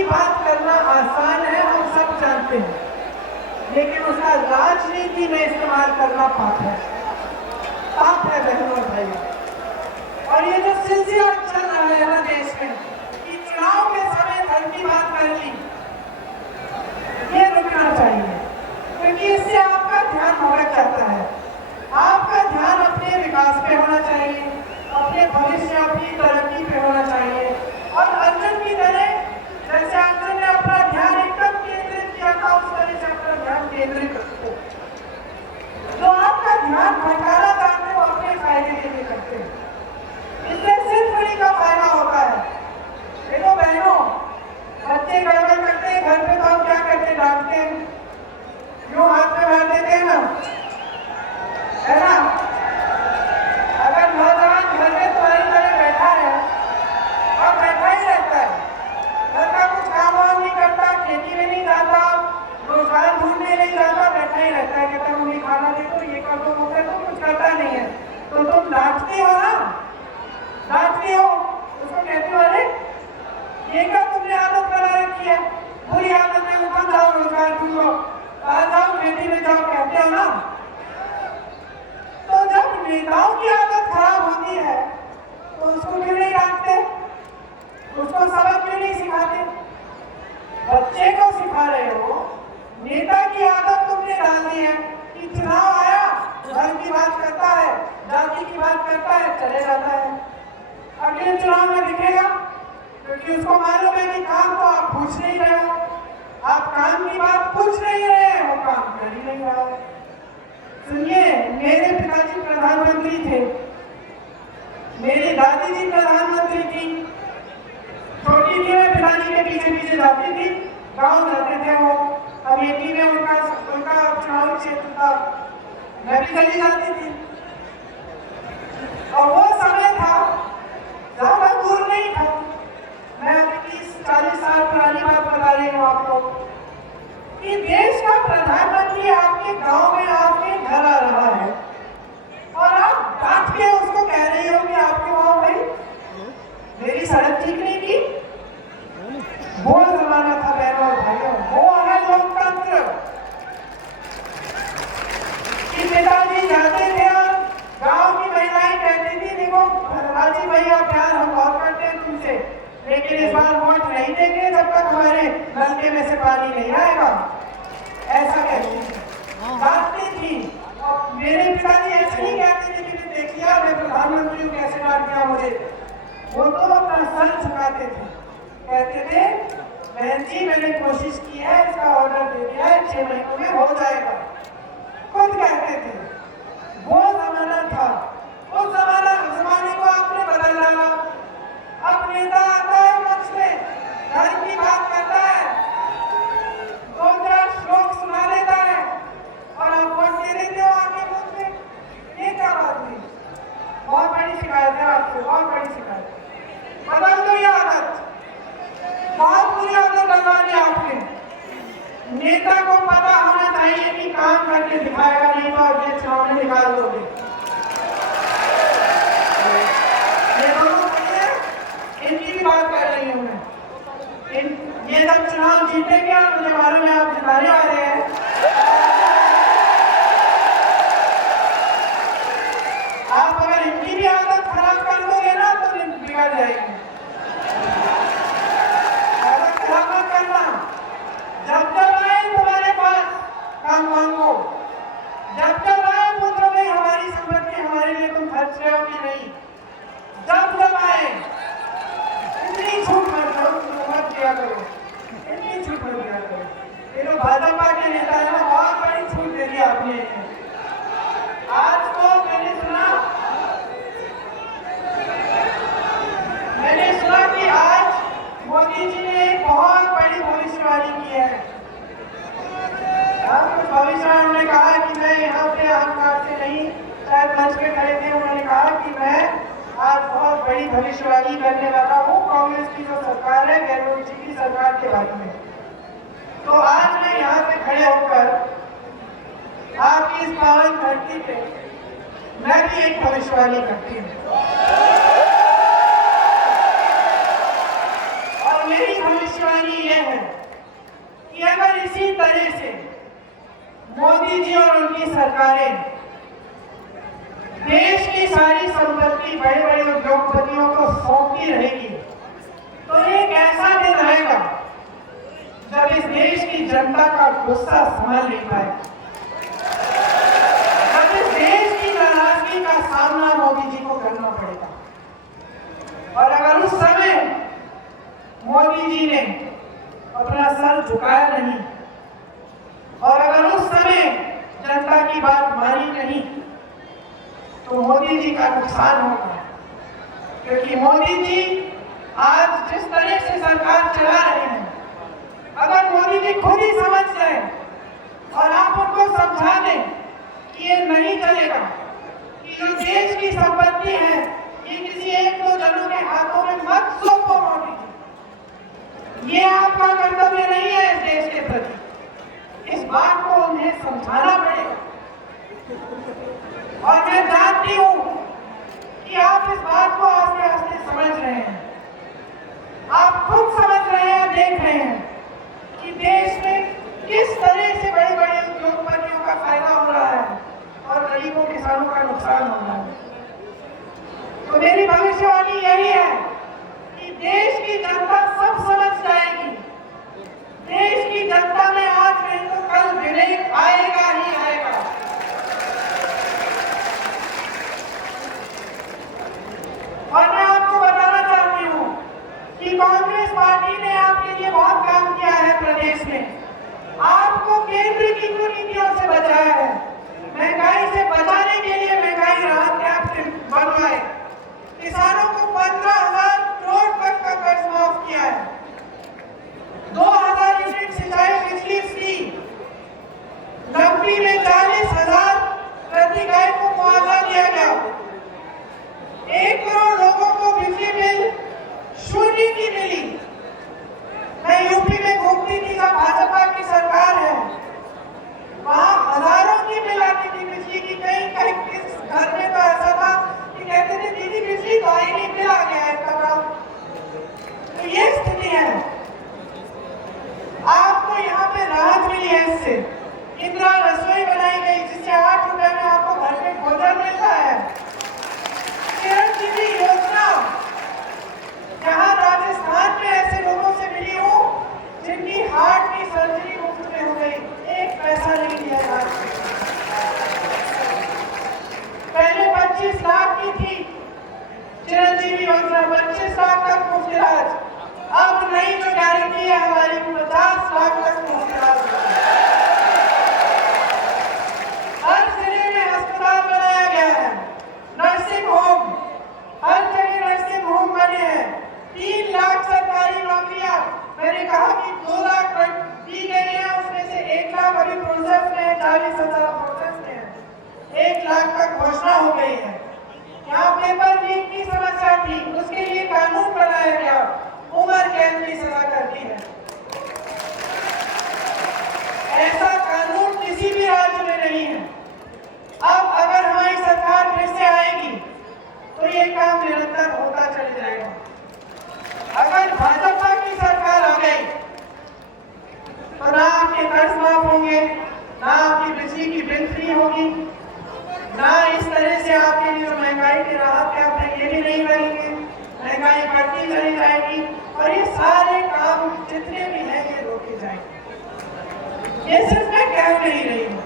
की बात करना आसान है, हम सब जानते हैं, लेकिन उसका राजनीति में इस्तेमाल करना पाप है। पाप है बहनों और भाइयों। और ये जो सिलसिला चल रहा है ना देश में कि चुनाव के समय धर्म की बात कर ली, ये रुकना चाहिए, क्योंकि इससे आपका ध्यान भटक जाता है। आपका ध्यान अपने विकास पे होना चाहिए, अपने भविष्य, अपनी तरक्की पे होना चाहिए। और अर्जुन की तरह, जैसे अर्जुन ने अपना ध्यान एकदम केंद्रित किया था, उस तरह से अपना ध्यान केंद्रित रखो। जो आपका ध्यान भटकाना चाहते हो अपने फायदे के लिए करते हैं, इससे सिर्फ उन्हीं का फायदा होता है। देखो बहनों, बच्चे गड़बड़ करते हैं घर पे तो हम क्या करते, डांटते हैं, यूं हाथ में मार देते हैं ना, है ना। अगर नौजवान घर में तुम्हारी तरह बैठा है और बैठा ही रहता है, घर का कुछ काम वाम नहीं करता, खेती में नहीं जाता, रोजगार ढूंढने नहीं जाता, बैठा ही रहता है, कहता मम्मी खाना दे दो, ये कर दो, वो कर दो, कुछ करता नहीं है, तो तुम डांटती हो ना, डांटती हो, उसको कहती हो अरे ये क्या तुमने आदत बना रखी है, बुरी आदत है, ऊपर जाओ रोजगार ढूंढो, बाहर जाओ खेती में जाओ, कहते हो ना। तो जब नेताओं की आदत खराब होती है तो उसको क्यों नहीं डांटते, उसको सबक क्यों नहीं सिखाते। बच्चे को सिखा रहे हो, नेता की आदत तुमने डाल दी है कि चुनाव आया, धर्म की बात करता है, जाति की बात करता है, चले जाता है, अगले चुनाव में दिखेगा, क्योंकि उसको मालूम है कि काम तो आप पूछ नहीं रहे हो, आप काम की बात पूछ नहीं रहे, वो काम कर ही नहीं रहा है। सुनिए, मेरे पिताजी प्रधानमंत्री थे, मेरी दादी जी प्रधानमंत्री थी, छोटी थी मैं पिताजी के पीछे पीछे जाती थी, गांव जाते थे वो, अमेठी में उनका चुनावी क्षेत्र था, मैं भी चली जाती थी। और वो समय था ज्यादा दूर नहीं था, मैं अभी 30-40 साल पुरानी बात बता रही हूँ आपको, कि देश का प्रधानमंत्री आपके गांव में आपके घर आ रहा है और आप डांट के उसको कह रही हो कि आपके वहां भाई मेरी सड़क ठीक नहीं की। वो जमाना था बहनों और भाइयों, वो है लोकतंत्र। कि पिताजी जाते थे और गांव की महिलाएं कहती थी देखो राजी भैया प्यार हम बहुत करते हैं तुमसे, लेकिन इस बार वोट नहीं देंगे जब तक हमारे नलके में से पानी नहीं आएगा, ऐसा कहती थी, डांटती थी। मेरे पिताजी ऐसे नहीं कहते थे कि देख लिया मैं प्रधानमंत्री हूँ कैसे डांट दिया मुझे, वो तो अपना सर झुकाते थे, कहते थे बहन जी मैंने कोशिश की है, इसका ऑर्डर दे दिया है, 6 महीनों में हो जाएगा, खुद कहते थे। वो जमाना था, उस जमाने को आपने बदल डाला। अब नेता आता है मंच में, धर्म की बात करता है, 2-4 श्लोक सुना देता है और आप वोट दे देते हो आगे मंच में, ये क्या बात हुई। बहुत बड़ी शिकायत है आपसे, बहुत बड़ी शिकायत, बदल दो ये आदत, बहुत बुरी आदत लगा दी आपने। नेता को पता होना चाहिए कि काम करके दिखाएगा, नहीं तो अगले चुनाव में निकाल दोगे। इनकी भी बात कर रही हूँ मैं, ये जब चुनाव जीतेंगे और मुझे मालूम है आप जिताने वाले हैं, आप अगर इनकी भी आदत खराब कर दोगे ना तो बिगड़ जाएगी। आदत खराब मत करना, जब तक आए तुम्हारे पास काम मांगो, जब तक आए पूछो भाई हमारी संपत्ति हमारे लिए तुम खर्च रहे हो कि नहीं, जब आए इतनी छूट मत दिया करो, इतनी छूट मत दिया करो। ये लोग भाजपा के नेता है ना, बहुत बड़ी छूट दे दी आपने। आज तो मैंने सुना कि आज मोदी जी ने एक बहुत बड़ी भविष्यवाणी की है। कुछ भविष्यवाणी उन्होंने कहा कि मैं यहाँ पे अहंकार से नहीं, शायद मंच पे खड़े थे, उन्होंने कहा कि मैं आज बहुत बड़ी भविष्यवाणी करने वाला हूँ कांग्रेस की जो सरकार है, गहलोत जी की सरकार के बारे में। तो आज मैं यहाँ पे खड़े होकर आपकी इस पावन धरती पे मैं भी एक भविष्यवाणी करती हूँ, और मेरी भविष्यवाणी ये बनी रहेगी तो एक ऐसा दिन आएगा जब इस देश की जनता का गुस्सा संभाल नहीं पाएगा, जब इस देश की नाराजगी का सामना मोदी जी को करना पड़ेगा। और अगर उस समय मोदी जी ने अपना सर झुकाया नहीं और अगर उस समय जनता की बात मानी नहीं तो मोदी जी का नुकसान होगा। क्योंकि मोदी जी आज जिस तरह से सरकार चला रहे हैं, अगर मोदी जी खुद ही समझ जाए और आप उनको समझा दें कि ये नहीं चलेगा, कि जो देश की संपत्ति है ये किसी एक दो जनों के हाथों में मत सौंपो मोदी जी, ये आपका कर्तव्य नहीं है इस देश के प्रति। इस बात को उन्हें समझाना पड़ेगा। और मैं जानती हूं कि आप इस बात को आस्ते आस्ते समझ रहे हैं, आप खुद समझ रहे हैं, देख रहे हैं कि देश में किस तरह से बड़े बड़े उद्योगपतियों का फायदा हो रहा है और गरीबों किसानों का नुकसान हो रहा है। तो मेरी भविष्यवाणी यही है कि देश की जनता सब समझ जाएगी। देश की जनता में आज नहीं तो कल विवेक आएगा ही आएगा। और मैं आपको बताना चाहती हूँ कि कांग्रेस पार्टी ने आपके लिए बहुत काम किया है प्रदेश में। आपको केंद्र की कुनीतियों से बचाया है, महंगाई से बचाने के लिए महंगाई राहत कैंप बनवाए, किसानों को 15,000 करोड़ तक का कर्ज माफ किया है, 2,000 यूनिट सिंचाई बिजली फ्री, नकदी में 40,000 प्रति गाय को मुआवजा दिया गया, 1 करोड़ लोगों को बिजली बिल शून्य की मिली। मैं यूपी में घूमती थी, जब भाजपा की सरकार है वहां हजारों की बिल आती थी बिजली की। कहीं कहीं किस घर में तो ऐसा था कि कहते थे दीदी बिजली तो आई नहीं, बिल आ गया है कब। तो ये स्थिति है। आपको यहाँ पे राहत मिली है इससे, इंदिरा रसोई बनाई गई जिससे 8 रुपए में आपको घर में भोजन मिलता है। चिरंजीवी योजना जहाँ राजस्थान में ऐसे लोगों से मिली हो जिनकी हार्ट की सर्जरी मुफ्त में हो गई, 1 पैसा नहीं दिया था। पहले 25 लाख की थी चिरंजीवी योजना, 25 लाख तक मुफ्त इलाज। अब नई जो गारंटी है हमारी 50 लाख तक मुफ्त इलाज। हर जिले में अस्पताल बनाया गया है, नर्सिंग होम, हर जगह नर्सिंग होम बने हैं, 3 लाख सरकारी नौकरियां। मैंने कहा कि 2 लाख दी गई है, उसमें से 1 लाख अभी प्रोसेस में है, 40,000 प्रोसेस में है, 1 लाख तक घोषणा हो गई है। यहाँ पेपर लीक की समस्या थी, उसके लिए कानून बनाया गया, उम्र कैद की सजा कर दी है। ऐसा कानून किसी भी राज्य में नहीं है। अब अगर हमारी सरकार फिर से आएगी तो ये काम निरंतर होता चल जाएगा। अगर भाजपा की सरकार आ गई तो ना आपके कर्ज माफ होंगे, ना आपकी बिजली की बिल फ्री होगी, ना इस तरह से आपके लिए जो महंगाई की राहत कैंप है ये भी नहीं रहेंगे, महंगाई बढ़ती चली जाएगी और ये सारे काम जितने भी हैं ये रोके जाएंगे। ये सिर्फ मैं कह नहीं रही हूँ,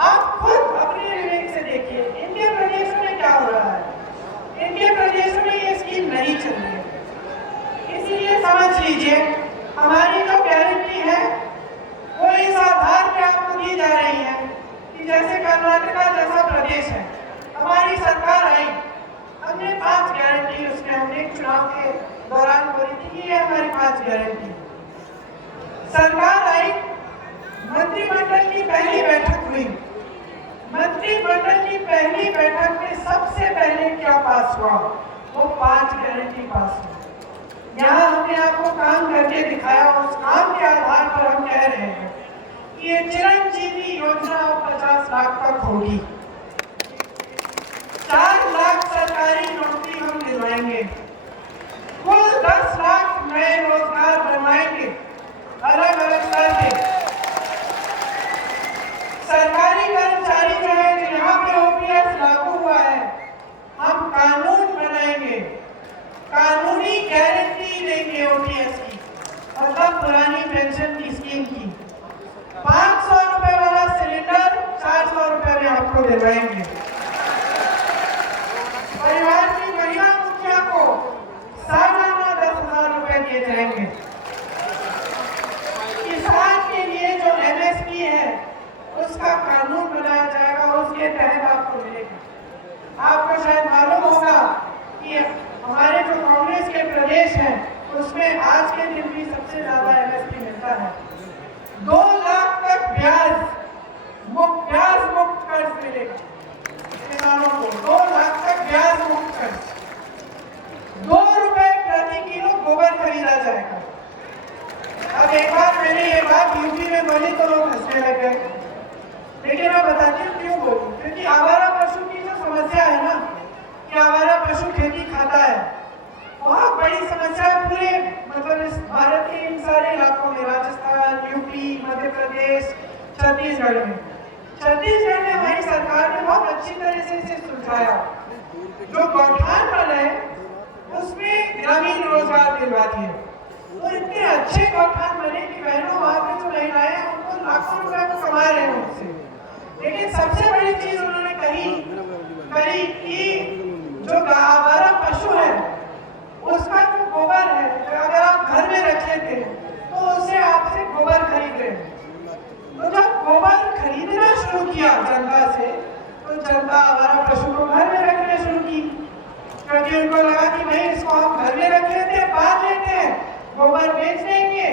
आप खुद अपने विवेक से देखिए इनके प्रदेश में क्या हो रहा है। इनके प्रदेश में ये स्कीम नहीं चल रही है, इसलिए समझ लीजिए हमारी जो गारंटी है वो इस आधार पर आपको दी जा रही है कि जैसे कर्नाटका जैसा प्रदेश है, हमारी सरकार आई, हमने 5 गारंटी उसमें हमने चुनाव के दौरान बोली थी कि ये हमारी 5 गारंटी। सरकार आई, मंत्रिमंडल की पहली बैठक हुई, मंत्रिमंडल की पहली बैठक में सबसे पहले क्या पास हुआ, वो 5 गारंटी पास हुई। यहाँ हमने आपको काम करके दिखाया, उस काम के आधार पर हम कह रहे हैं कि ये चिरंजीवी योजना 50 लाख तक होगी, 4 लाख सरकारी नौकरी हम दिलवाएंगे, कुल 10 लाख नए रोजगार बनवाएंगे अलग अलग स्तर पे। सरकारी कर्मचारी जो है जो यहाँ पे ओपीएस लागू हुआ है, हम कानून बनाएंगे, कानूनी गारंटी देंगे ओटीएस की, मतलब पुरानी पेंशन की स्कीम की। 500 रुपए वाला सिलेंडर 400 रुपए में आपको दिलवाएंगे। परिवार की महिला मुखिया को सालाना 10,000 रुपए दिए जाएंगे। किसान के लिए जो एमएसपी है उसका कानून बनाया जाएगा, उसके तहत आपको मिलेगा। आपको शायद मालूम होगा कि हमारे जो कांग्रेस के प्रदेश हैं उसमें आज के दिन भी सबसे ज्यादा एमएसपी मिलता है। 2 लाख तक ब्याज मुक्त कर्ज मिलेगा किसानों को। 2 लाख तक ब्याज मुक्त कर्ज। 2 रुपए प्रति किलो गोबर खरीदा जाएगा। अब एक बार मैंने ये बात यूपी में बोली तो लोग हंसने लग गए, लेकिन मैं बताती हूँ क्यों बोली। क्योंकि आवारा पशु की जो समस्या है ना, कि आवारा पशु खेती खाता है, बहुत बड़ी समस्या है पूरे मतलब इस भारत के इन सारे इलाकों में, राजस्थान, यूपी, मध्य प्रदेश, छत्तीसगढ़ में। छत्तीसगढ़ में हमारी सरकार ने बहुत अच्छी तरह से इसे सुलझाया। जो गौठान बनाए उसमें ग्रामीण रोजगार दिलवा दिए, और इतने अच्छे गौठान बने कि बहनों वहाँ पे जो महिलाएं हैं उनको लाखों रुपए को कमा रहे हैं उनसे। लेकिन सबसे बड़ी चीज उन्होंने करी कि जो आवारा पशु है उसका जो गोबर है, अगर आप घर में रख लेते हैं तो उससे आपसे गोबर खरीद रहे हैं। तो जब गोबर खरीदना शुरू किया जनता से, तो जनता आवारा पशु को घर में रखने शुरू की, क्योंकि उनको लगा कि भाई इसको हम घर में रख लेते हैं, पाल लेते हैं, गोबर बेच देंगे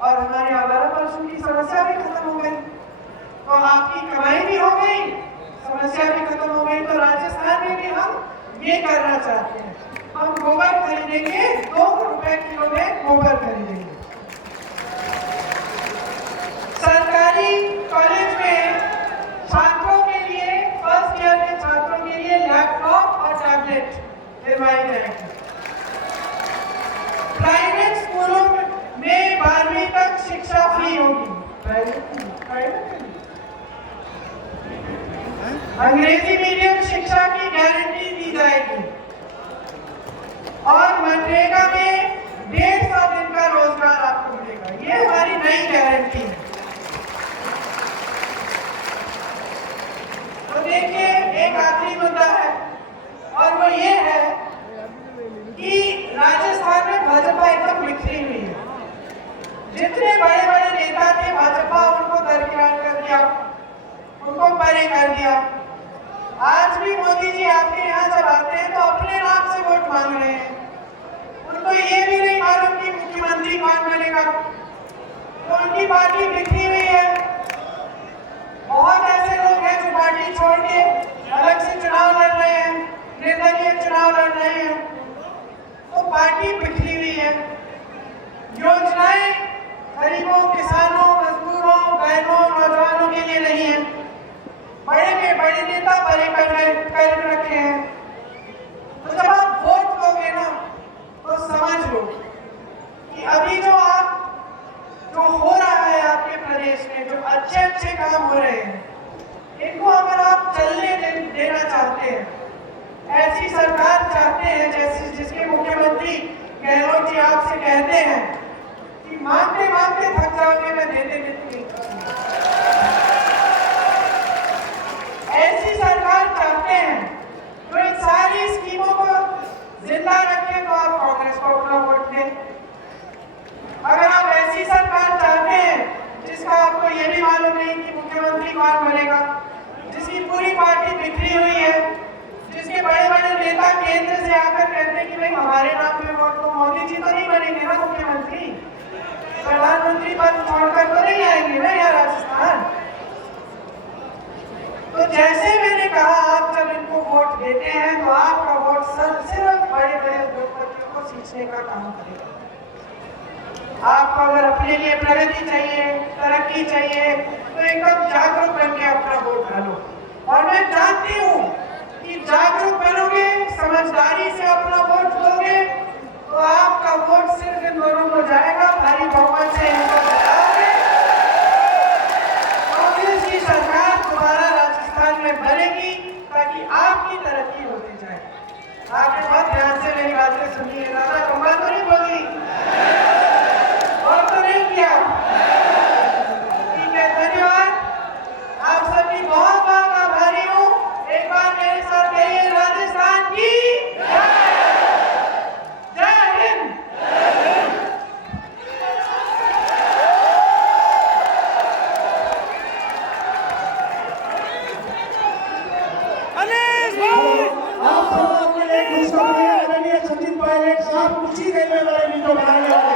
और हमारे आवारा पशु की समस्या भी खत्म हो गई। तो आपकी कमाई भी हो गई, समस्या भी खत्म हो गई। तो राजस्थान में भी हम ये करना चाहते हैं, हम गोबर खरीदेंगे, 2 रुपए किलो में गोबर खरीदेंगे। सरकारी कॉलेज में छात्रों के लिए, फर्स्ट ईयर के छात्रों के लिए लैपटॉप और टैबलेट दिलवाई जाएगी। प्राइवेट स्कूलों में 12वीं तक शिक्षा फ्री होगी। अंग्रेजी मीडियम शिक्षा की गारंटी दी जाएगी और मनरेगा में 150 दिन का रोजगार आपको मिलेगा। ये हमारी नई गारंटी है। तो देखिए, एक आखिरी मुद्दा है और वो ये है कि राजस्थान में भाजपा एकदम बिखरी हुई है। जितने बड़े बड़े नेता थे भाजपा उनको दरकिनार कर दिया, उनको परे कर दिया। आज भी मोदी जी आपके यहाँ जब आते हैं तो अपने नाम से वोट मांग रहे हैं। उनको ये भी नहीं मालूम कि मुख्यमंत्री कौन बनेगा। तो उनकी पार्टी बिखरी हुई है। बहुत ऐसे लोग हैं जो पार्टी छोड़ के अलग से चुनाव लड़ रहे हैं, निर्दलीय चुनाव लड़ रहे हैं। तो पार्टी बिखरी हुई है। योजनाएं गरीबों, किसानों, मजदूरों, बहनों, नौजवानों के लिए नहीं है। बड़े नेता परे कर रखे हैं। तो जब आप वोट दोगे ना तो समझ लो कि अभी जो हो रहा है आपके प्रदेश में, जो अच्छे अच्छे काम हो रहे हैं, इनको अगर आप चलने देना चाहते हैं, ऐसी सरकार चाहते हैं जैसे जिसके मुख्यमंत्री गहलोत जी आपसे कहते हैं कि मांगते मांगते थक जाओगे, मैं देते देते। ऐसी सरकार चाहते हैं तो इन सारी स्कीमों को जिंदा रखें, तो आप कांग्रेस को अपना वोट दें। अगर आप ऐसी सरकार चाहते हैं जिसका आपको ये भी मालूम नहीं कि मुख्यमंत्री कौन बनेगा, जिसकी पूरी पार्टी बिखरी हुई है, जिसके बड़े बड़े नेता केंद्र से आकर कहते हैं कि भाई हमारे नाम पे वोट दो, मोदी जी तो नहीं बनेंगे ना मुख्यमंत्री, प्रधानमंत्री पद छोड़कर तो नहीं आएंगे ना यहाँ राजस्थान। तो जैसे मैंने कहा, आप जब इनको वोट देते हैं तो आपका वोट सिर्फ बड़े बड़े उद्योगपतियों को सींचने का काम करेगा। आपको अगर अपने लिए प्रगति चाहिए, तरक्की चाहिए, तो एकदम जागरूक बन के अपना वोट डालो। और मैं जानती हूँ कि जागरूक बनोगे, समझदारी से अपना वोट दोगे, तो आपका वोट सिर्फ इन दोनों को जाएगा, भारी बहुमत से इनको जिताओगे। कांग्रेस की सरकार दोबारा राजस्थान में बनेगी ताकि आपकी तरक्की होती जाए। आपने बहुत ध्यान से मेरी बातें सुनी है, रेलवे वाले भी जो बनाने वाले